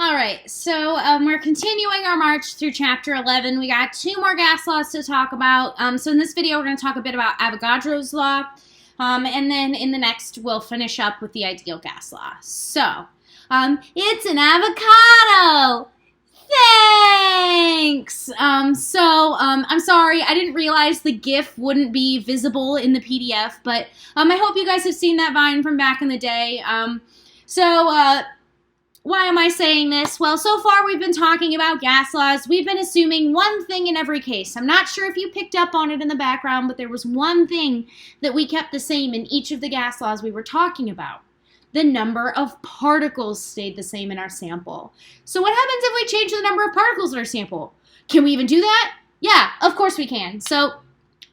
All right, so we're continuing our march through Chapter 11. We got two more gas laws to talk about. So in this video, we're going to talk a bit about Avogadro's law, and then in the next, we'll finish up with the ideal gas law. So, it's an avocado! Thanks! I'm sorry, I didn't realize the GIF wouldn't be visible in the PDF, but I hope you guys have seen that Vine from back in the day. Why am I saying this? Well, so far we've been talking about gas laws. We've been assuming one thing in every case. I'm not sure if you picked up on it in the background, but there was one thing that we kept the same in each of the gas laws we were talking about. The number of particles stayed the same in our sample. So what happens if we change the number of particles in our sample? Can we even do that? Yeah, of course we can. So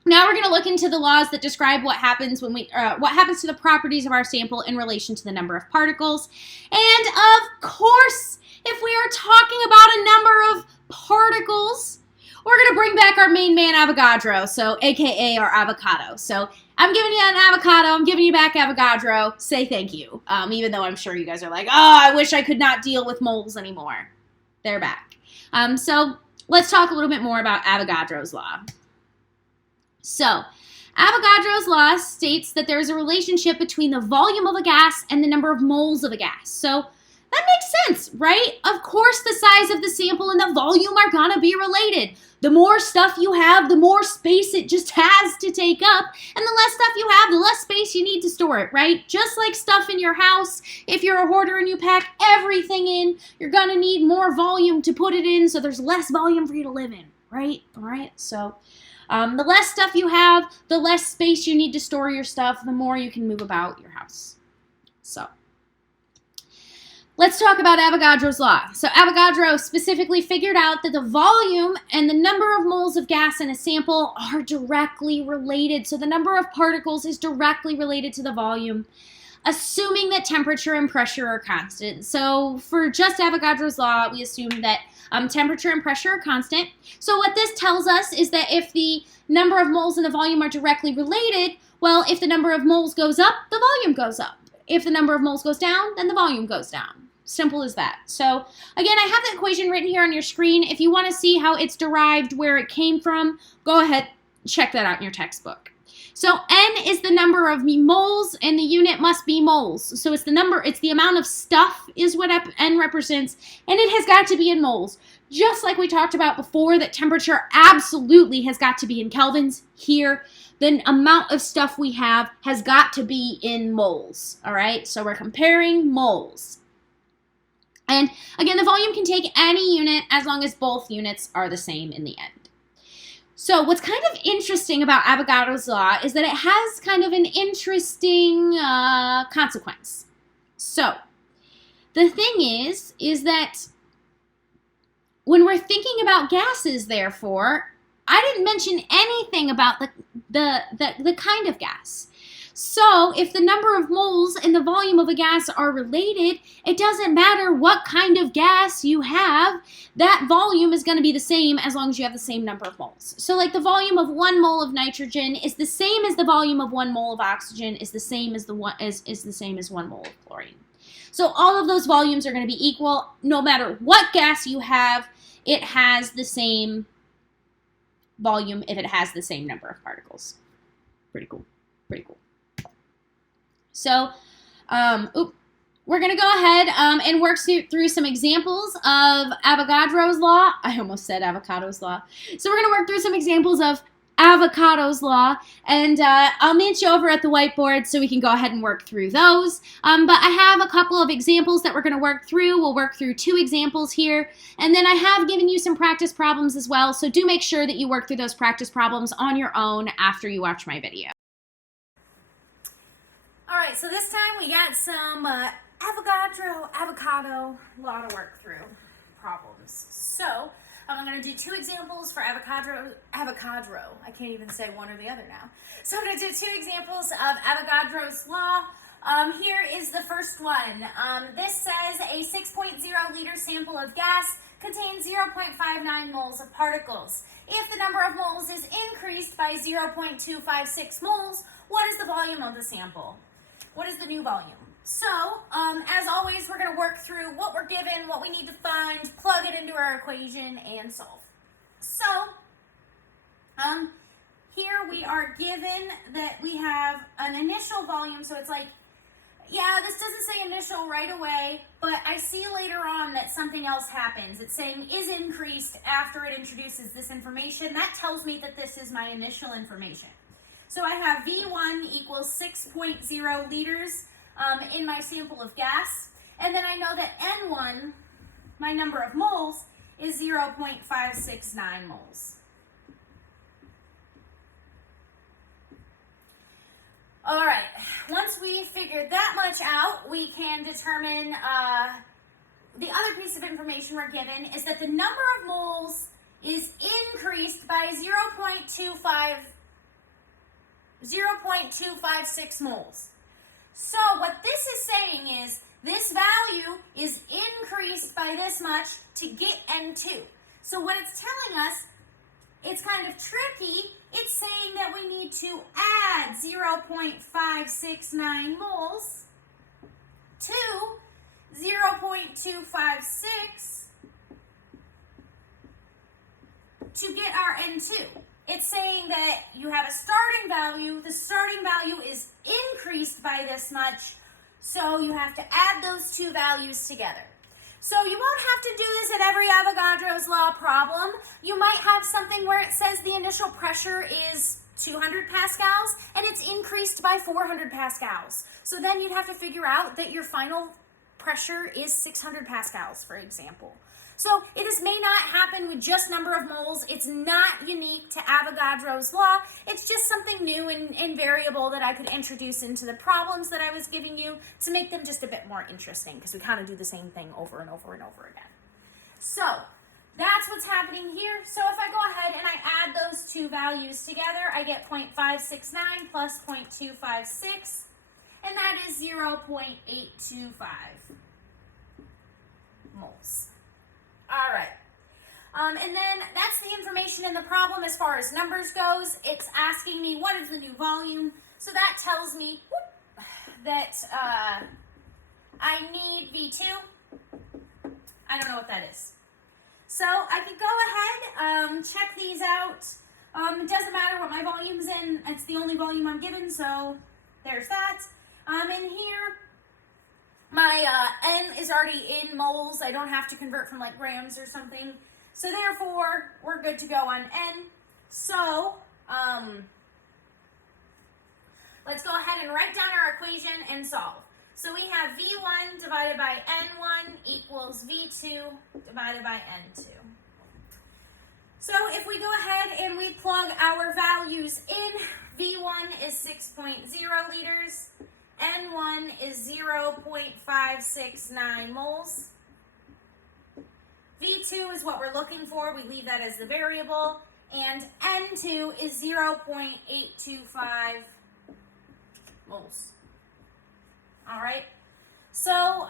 now we're going to look into the laws that describe what happens when what happens to the properties of our sample in relation to the number of particles. And of course, if we are talking about a number of particles, we're going to bring back our main man Avogadro, so AKA our avocado. So I'm giving you an avocado, I'm giving you back Avogadro. Say thank you. Even though I'm sure you guys are like, oh, I wish I could not deal with moles anymore. They're back. So let's talk a little bit more about Avogadro's law. So, Avogadro's law states that there is a relationship between the volume of a gas and the number of moles of a gas. So, that makes sense, right? Of course, the size of the sample and the volume are going to be related. The more stuff you have, the more space it just has to take up. And the less stuff you have, the less space you need to store it, right? Just like stuff in your house, if you're a hoarder and you pack everything in, you're going to need more volume to put it in, so there's less volume for you to live in, right? All right, so the less stuff you have, the less space you need to store your stuff, the more you can move about your house. So, let's talk about Avogadro's law. So Avogadro specifically figured out that the volume and the number of moles of gas in a sample are directly related. So the number of particles is directly related to the volume, assuming that temperature and pressure are constant. So for just Avogadro's law, we assume that temperature and pressure are constant. So what this tells us is that if the number of moles and the volume are directly related, well, if the number of moles goes up, the volume goes up. If the number of moles goes down, then the volume goes down. Simple as that. So again, I have the equation written here on your screen. If you want to see how it's derived, where it came from, go ahead, check that out in your textbook. So N is the number of moles, and the unit must be moles. So it's the amount of stuff is what N represents, and it has got to be in moles. Just like we talked about before, that temperature absolutely has got to be in kelvins. Here, the amount of stuff we have has got to be in moles. All right, so we're comparing moles. And again, the volume can take any unit as long as both units are the same in the end. So what's kind of interesting about Avogadro's law is that it has kind of an interesting consequence. So the thing is that when we're thinking about gases, therefore, I didn't mention anything about the kind of gas. So if the number of moles and the volume of a gas are related, it doesn't matter what kind of gas you have, that volume is going to be the same as long as you have the same number of moles. So like the volume of 1 mole of nitrogen is the same as the volume of 1 mole of oxygen is the same as the same as 1 mole of chlorine. So all of those volumes are going to be equal. No matter what gas you have, it has the same volume if it has the same number of particles. Pretty cool. Pretty cool. So, we're going to go ahead and work through some examples of Avogadro's law. I almost said avocado's law. So we're going to work through some examples of Avogadro's law, and I'll meet you over at the whiteboard so we can go ahead and work through those. But I have a couple of examples that we're going to work through. We'll work through 2 examples here, and then I have given you some practice problems as well, so do make sure that you work through those practice problems on your own after you watch my video. Alright, so this time we got some avocado law to work through problems. So, I'm going to do 2 examples for Avogadro. I can't even say one or the other now. So I'm going to do 2 examples of Avogadro's law. Here is the first one. This says a 6.0 liter sample of gas contains 0.59 moles of particles. If the number of moles is increased by 0.256 moles, what is the volume of the sample? What is the new volume? So, as always, we're going to work through what we're given, what we need to find, plug it into our equation, and solve. So, here we are given that we have an initial volume, so it's like, yeah, this doesn't say initial right away, but I see later on that something else happens. It's saying is increased after it introduces this information. That tells me that this is my initial information. So I have V1 equals 6.0 liters in my sample of gas, and then I know that N1, my number of moles, is 0.569 moles. All right, once we figured that much out, we can determine the other piece of information we're given is that the number of moles is increased by 0.256 moles. So what this is saying is this value is increased by this much to get N2. So what it's telling us, it's kind of tricky. It's saying that we need to add 0.569 moles to 0.256 to get our N2. It's saying that you have a starting value. The starting value is increased by this much, so you have to add those two values together. So you won't have to do this at every Avogadro's law problem. You might have something where it says the initial pressure is 200 pascals and it's increased by 400 pascals. So then you'd have to figure out that your final pressure is 600 pascals, for example. So this may not happen with just number of moles. It's not unique to Avogadro's law. It's just something new and variable that I could introduce into the problems that I was giving you to make them just a bit more interesting, because we kind of do the same thing over and over and over again. So that's what's happening here. So if I go ahead and I add those two values together, I get 0.569 plus 0.256, and that is 0.825 moles. All right, and then that's the information in the problem as far as numbers goes. It's asking me what is the new volume, so that tells me that I need V2. I don't know what that is. So I could go ahead, check these out. It doesn't matter what my volume's in. It's the only volume I'm given, so there's that. In here, my N is already in moles. I don't have to convert from like grams or something. So therefore, we're good to go on N. So let's go ahead and write down our equation and solve. So we have V1 divided by N1 equals V2 divided by N2. So if we go ahead and we plug our values in, V1 is 6.0 liters. N1 is 0.569 moles. V2 is what we're looking for. We leave that as the variable. And N2 is 0.825 moles. All right. So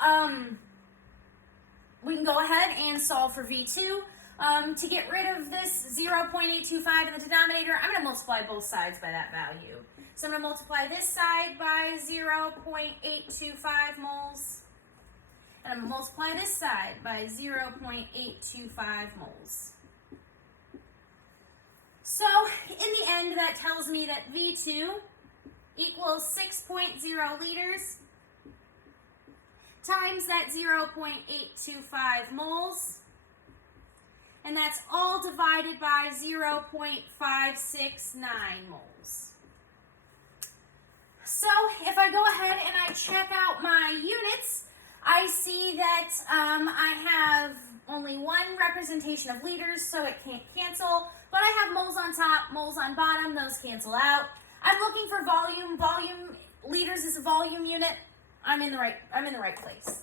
we can go ahead and solve for V2. To get rid of this 0.825 in the denominator, I'm going to multiply both sides by that value. So I'm going to multiply this side by 0.825 moles, and I'm going to multiply this side by 0.825 moles. So in the end, that tells me that V2 equals 6.0 liters times that 0.825 moles, and that's all divided by 0.569 moles. So if I go ahead and I check out my units, I see that I have only one representation of liters, so it can't cancel, but I have moles on top, moles on bottom, those cancel out. I'm looking for volume. Liters is a volume unit. I'm in the right place.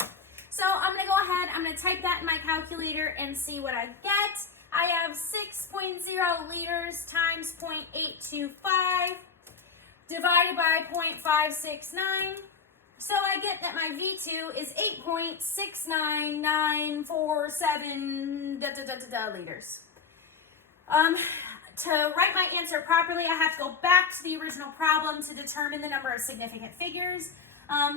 So I'm going to go ahead, I'm going to type that in my calculator and see what I get. I have 6.0 liters times 0.825 divided by 0.569. So I get that my V2 is 8.69947 liters. To write my answer properly, I have to go back to the original problem to determine the number of significant figures.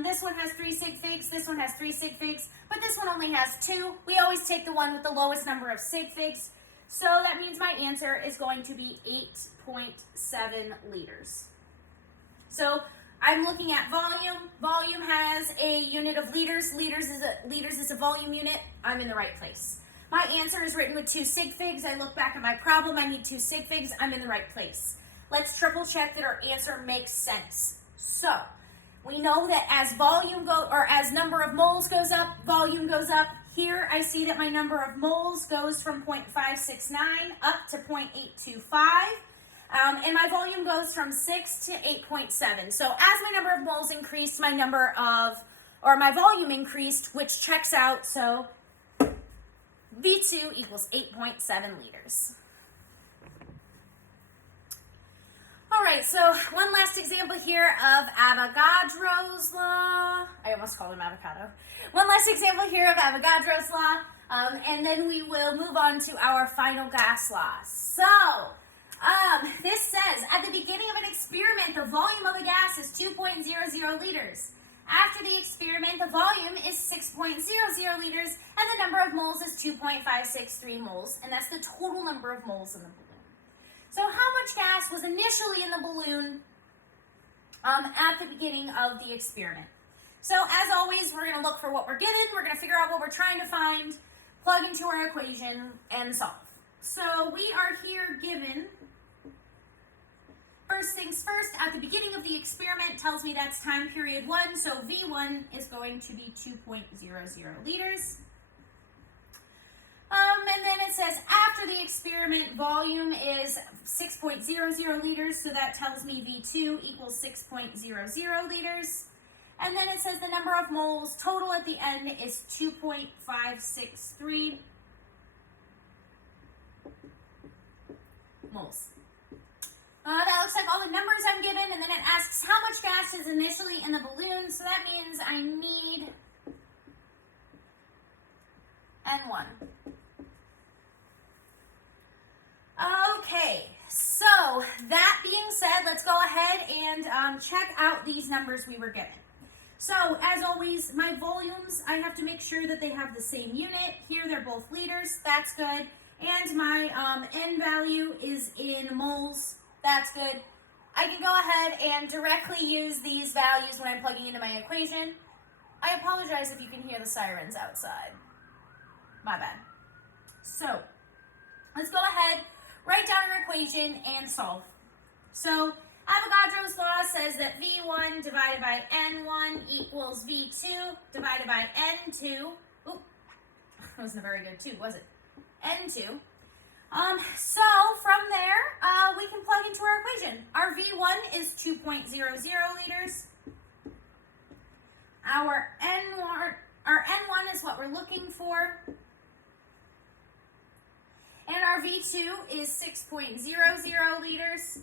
This one has 3 sig figs, this one has 3 sig figs, but this one only has 2. We always take the one with the lowest number of sig figs. So that means my answer is going to be 8.7 liters. So I'm looking at volume. Volume has a unit of liters. Liters is a volume unit. I'm in the right place. My answer is written with 2 sig figs. I look back at my problem. I need 2 sig figs. I'm in the right place. Let's triple check that our answer makes sense. So we know that as number of moles goes up, volume goes up. Here I see that my number of moles goes from 0.569 up to 0.825. And my volume goes from 6 to 8.7. So as my number of moles increased, my volume increased, which checks out. So V2 equals 8.7 liters. All right, so one last example here of Avogadro's law. I almost called him avocado. One last example here of Avogadro's law, and then we will move on to our final gas law. So, this says, at the beginning of an experiment, the volume of a gas is 2.00 liters. After the experiment, the volume is 6.00 liters, and the number of moles is 2.563 moles, and that's the total number of moles in the balloon. So how much gas was initially in the balloon at the beginning of the experiment? So as always, we're going to look for what we're given, we're going to figure out what we're trying to find, plug into our equation, and solve. So we are here given, first things first, at the beginning of the experiment tells me that's time period 1, so V1 is going to be 2.00 liters. And then it says after the experiment, volume is 6.00 liters, so that tells me V2 equals 6.00 liters. And then it says the number of moles total at the end is 2.563 moles. That looks like all the numbers I'm given, and then it asks how much gas is initially in the balloon, so that means I need N1. Okay, so that being said, let's go ahead and check out these numbers we were given. So, as always, my volumes, I have to make sure that they have the same unit. Here they're both liters, that's good. And my N value is in moles, that's good. I can go ahead and directly use these values when I'm plugging into my equation. I apologize if you can hear the sirens outside. My bad. So, let's go ahead, write down our equation, and solve. So, Avogadro's law says that V1 divided by N1 equals V2 divided by N2. Oop, that wasn't a very good 2, was it? N2. So, from there, we can plug into our equation. Our V1 is 2.00 liters. Our N1 is what we're looking for. And our V2 is 6.00 liters.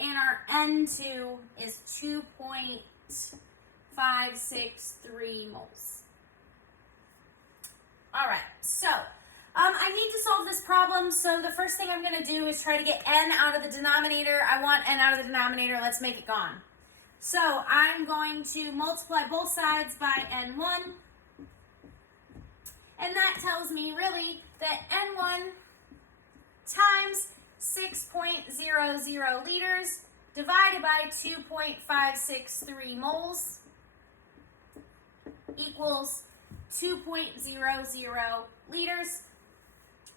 And our N2 is 2.563 moles. All right, so I need to solve this problem. So the first thing I'm going to do is try to get N out of the denominator. I want N out of the denominator. Let's make it gone. So I'm going to multiply both sides by N1. And that tells me really that N1 times 6.00 liters divided by 2.563 moles equals 2.00 liters.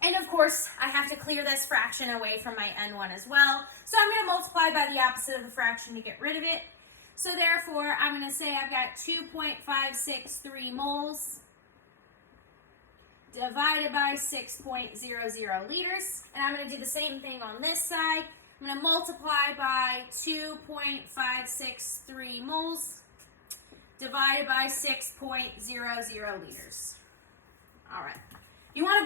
And of course, I have to clear this fraction away from my N1 as well. So I'm going to multiply by the opposite of the fraction to get rid of it. So therefore, I'm going to say I've got 2.563 moles divided by 6.00 liters. And I'm going to do the same thing on this side. I'm going to multiply by 2.563 moles divided by 6.00 liters. All right. If you want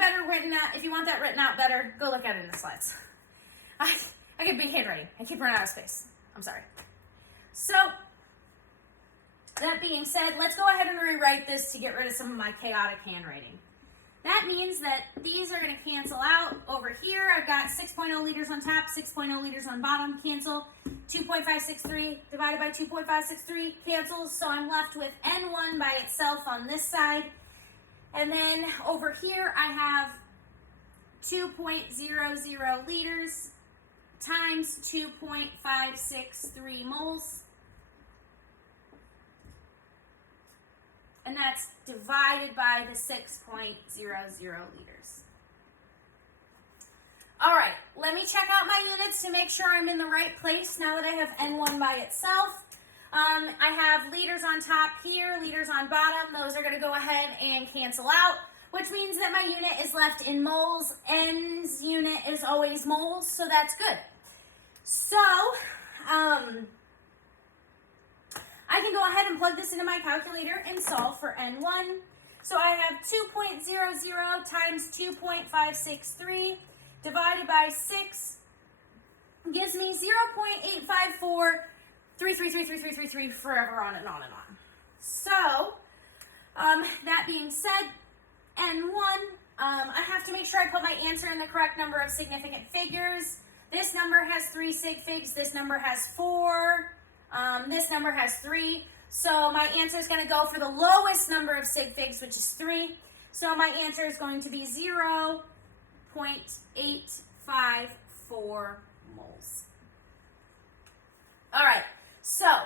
that written out better, go look at it in the slides. I get big handwriting. I keep running out of space. I'm sorry. So, that being said, let's go ahead and rewrite this to get rid of some of my chaotic handwriting. That means that these are going to cancel out. Over here, I've got 6.0 liters on top, 6.0 liters on bottom, cancel. 2.563 divided by 2.563 cancels, so I'm left with N1 by itself on this side. And then over here, I have 2.00 liters times 2.563 moles. And that's divided by the 6.00 liters. All right, let me check out my units to make sure I'm in the right place now that I have N1 by itself. I have liters on top here, liters on bottom. Those are going to go ahead and cancel out, which means that my unit is left in moles. N's unit is always moles, so that's good. So, I can go ahead and plug this into my calculator and solve for N1. So I have 2.00 times 2.563 divided by 6 gives me 0.854333333 forever on and on and on. So, that being said, N1, I have to make sure I put my answer in the correct number of significant figures. This number has 3 sig figs, this number has 4, this number has 3. So my answer is going to go for the lowest number of sig figs, which is 3. So my answer is going to be 0.854 moles. All right, so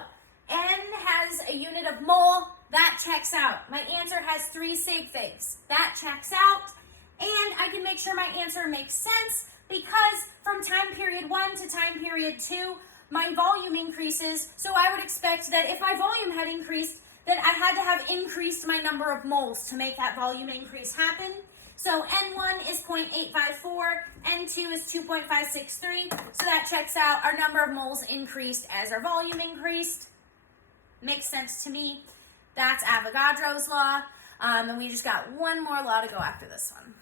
N has a unit of mole. That checks out. My answer has 3 sig figs. That checks out. And I can make sure my answer makes sense because from time period 1 to time period 2, my volume increases. So I would expect that if my volume had increased, that I had to have increased my number of moles to make that volume increase happen. So N1 is 0.854, N2 is 2.563, so that checks out. Our number of moles increased as our volume increased. Makes sense to me. That's Avogadro's law. And we just got one more law to go after this one.